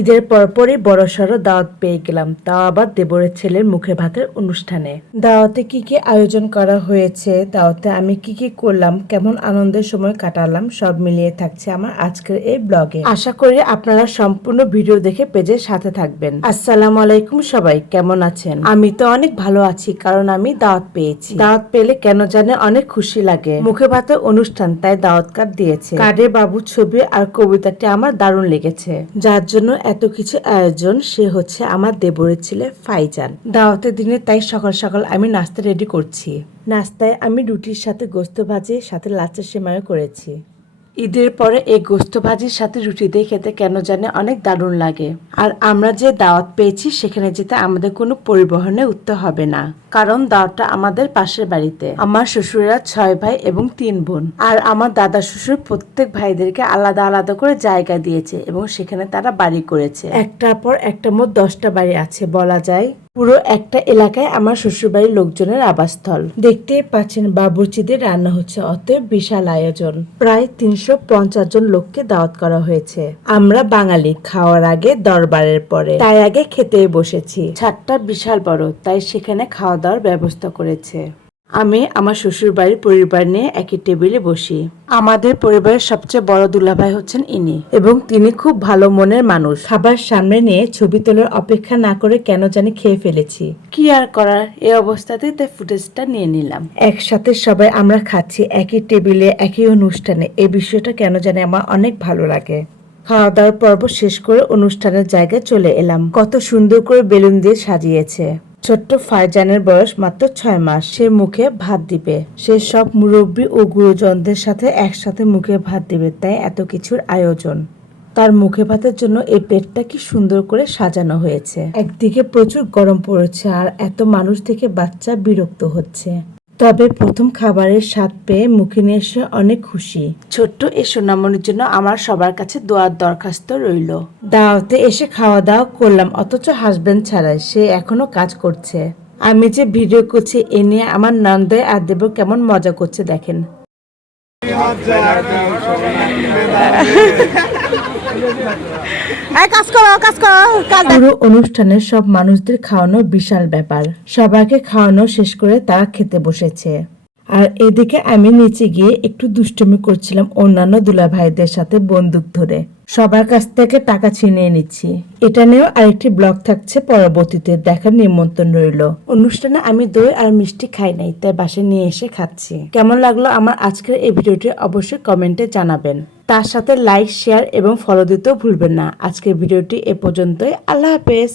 ঈদের পরপরই বড়সড় দাওয়াত পেয়ে গেলাম, তাও আবার দেবরের ছেলের মুখে ভাতের অনুষ্ঠানে। দাওয়াতে কি কি আয়োজন করা হয়েছে, দাওয়াতে আমি কি কি করলাম, কেমন আনন্দের সময় কাটালাম, সব মিলিয়ে থাকছে আমার আজকের এই ব্লগে। আশা করি আপনারা সম্পূর্ণ ভিডিও দেখে পেজের সাথে থাকবেন। আসসালামু আলাইকুম সবাই, কেমন আছেন? আমি তো অনেক ভালো আছি, কারণ আমি দাওয়াত পেয়েছি। দাওয়াত পেলে কেন জানে অনেক খুশি লাগে। মুখে ভাতের অনুষ্ঠান, তাই দাওয়াত কার্ড দিয়েছে। কার্ডে বাবুর ছবি আর কবিতাটি আমার দারুণ লেগেছে। যার জন্য এত কিছু আয়োজন, সে হচ্ছে আমার দেবরের ছেলে ফাইজান। দাওয়াতের দিনে তাই সকাল সকাল আমি নাস্তা রেডি করছি। নাস্তায় আমি রুটির সাথে গোস্ত ভাজি, সাথে লাচ্ছা সেমাইও করেছি। ঈদের পরে এই গোস্ত ভাজির সাথে রুটি দিয়ে খেতে কেন জানে অনেক দারুণ লাগে। আর আমরা যে দাওয়াত পেয়েছি সেখানে যেতে আমাদের কোনো পরিবহনে উঠতে হবে না, কারণ দাওয়াতটা আমাদের পাশের বাড়িতে। আমার শ্বশুরেরা 6 ভাই এবং 3 বোন, আর আমার দাদা শ্বশুর প্রত্যেক ভাইদেরকে আলাদা আলাদা করে জায়গা দিয়েছে এবং সেখানে তারা বাড়ি করেছে। একটার পর একটা মোট 10টা বাড়ি আছে বলা যায়। পুরো একটা এলাকায় আমার শ্বশুরবাড়ির লোকজনের আবাসস্থল। দেখতেই পাচ্ছেন বাবুর্চিদের রান্না হচ্ছে, অতএব বিশাল আয়োজন। প্রায় 350 জন লোককে দাওয়াত করা হয়েছে। আমরা বাঙালি, খাওয়ার আগে দরবারের পরে, তাই আগে খেতেই বসেছি। ছাদটা বিশাল বড়, তাই সেখানে খাওয়া দাওয়ার ব্যবস্থা করেছে। আমি আমার শ্বশুর বাড়ির পরিবার নিয়ে একই টেবিলে বসি। আমাদের পরিবারের সবচেয়ে বড় দুলাভাই হচ্ছেন ইনি, এবং তিনি খুব ভালো মনের মানুষ। খাবার সামনে নিয়ে ছবি তোলার অপেক্ষা না করে কেন জানি খেয়ে ফেলেছি। কি আর করার, এই অবস্থাতেই তাই ফুটেজটা নিয়ে নিলাম। একসাথে সবাই আমরা খাচ্ছি একই টেবিলে একই অনুষ্ঠানে, এই বিষয়টা কেন জানি আমার অনেক ভালো লাগে। খাওয়া দাওয়ার পর্ব শেষ করে অনুষ্ঠানের জায়গায় চলে এলাম। কত সুন্দর করে বেলুন দিয়ে সাজিয়েছে। ছোট্ট ফাইজানের বয়স মাত্র 6 মাস। সে মুখে ভাত দিবে। সে সব মুরব্বী ও গুরুজনদের সাথে একসাথে মুখে ভাত দিবে, তাই এত কিছুর আয়োজন। তার মুখে ভাতের জন্য এই প্লেটটা কি সুন্দর করে সাজানো হয়েছে। একদিকে প্রচুর গরম পড়েছে, আর এত মানুষ থেকে বাচ্চা বিরক্ত হচ্ছে। তবে প্রথম খাবারের স্বাদ পেয়ে মুখে নিয়ে এসে অনেক খুশি। ছোট্ট এই সোনামণির জন্য আমার সবার কাছে দোয়ার দরখাস্ত রইল। দাওয়াতে এসে খাওয়া দাওয়া করলাম, অথচ হাজবেন্ড ছাড়াই সে এখনো কাজ করছে। আমি যে ভিডিও করছি এ নিয়ে আমার ননদে আর দেব কেমন মজা করছে দেখেন। পুরো অনুষ্ঠানের সব মানুষদের খাওয়ানো বিশাল ব্যাপার। সবাইকে খাওয়ানো শেষ করে তারা খেতে বসেছে। আর এদিকে আমি নিচে গিয়ে একটু দুষ্টুমি করছিলাম অন্যান্য দুলাভাইদের সাথে বন্দুক ধরে। সবার কাছ থেকে টাকা ছিনিয়ে নিচ্ছি। এটা নিয়েও আরেকটি ব্লগ থাকছে, পরবর্তীতে দেখার নিমন্ত্রণ রইল। অনুষ্ঠানে আমি দই আর মিষ্টি খাই নাই, তাই বাসায় নিয়ে এসে খাচ্ছি। কেমন লাগলো আমার আজকের এই ভিডিওটি অবশ্যই কমেন্টে জানাবেন। তার সাথে লাইক, শেয়ার এবং ফলো দিতেও ভুলবেন না। আজকের ভিডিওটি এ পর্যন্তই। আল্লাহ হাফেজ।